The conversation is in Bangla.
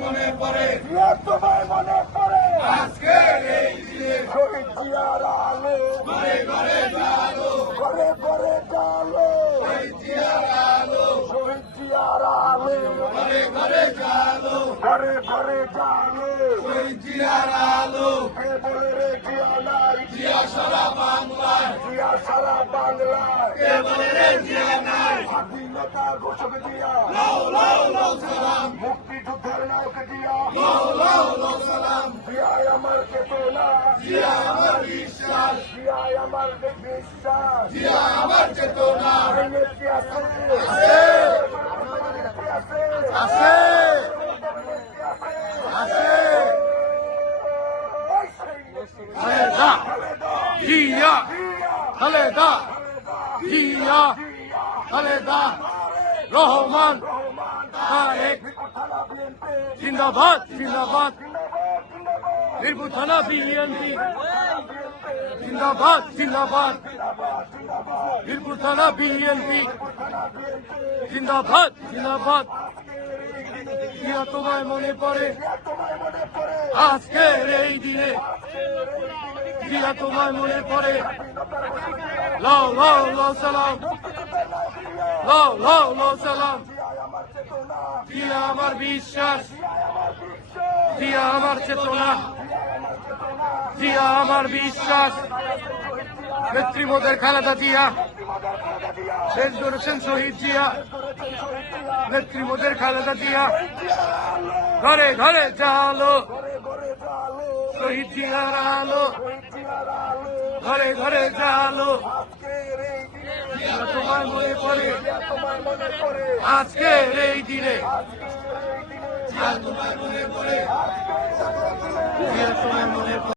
মনে পড়ে তোমায় মনে পড়ে আজকের এই দিনে শহীদ জিয়ার আলো ঘরে ঘরে জালো ঘরে ঘরে জালো শহীদ জিয়ার আলো শহীদ জিয়ার আলো ঘরে ঘরে জালো ঘরে ঘরে জালো শহীদ জিয়ার আলো কে বলে রে জিয়া নাই জিয়া সারা বাংলায় জিয়া সারা বাংলায় কে বলে রে জিয়া নাই স্বাধীনতা ঘোষক জিয়া লাও লাও লাও সালাম মুক্তিযুদ্ধের নায়ক জিয়া লাও লাও লাও সালাম জিয়ায় আমার চেতনা জিয়া আমার বিশ্বাস জিয়ায় আমার বিশ্বাস জিয়া আমার চেতনা এই নেত্রী আছে আছে আছে খালেদা জিয়া খালেদা জিয়া খালেদা রহমান তারেক জিন্দাবাদ জিন্দাবাদ মিরপুর থানা বিএনপি জিন্দাবাদ জিন্দাবাদ মিরপুর থানা বিএনপি জিন্দাবাদ জিন্দাবাদ জিয়া তোমায় মনে পড়ে আজকের এই দিনে জিয়া তোমায় মনে পড়ে লাও লাও লাও সালাম লাও লাও লাও সালাম জিয়া আমার বিশ্বাস জিয়া আমার চেতনা জিয়া আমার বিশ্বাস নেত্রী মোদের খালেদা জিয়া শেষ করেছেন শহীদ জিয়া নেত্রী মোদের খালেদা জিয়া ঘরে ঘরে জালো শহীদ জিয়ার আলো ঘরে ঘরে জালো তোমায় মনে পড়ে আজকের এই দিনে তোমায় মনে পড়ে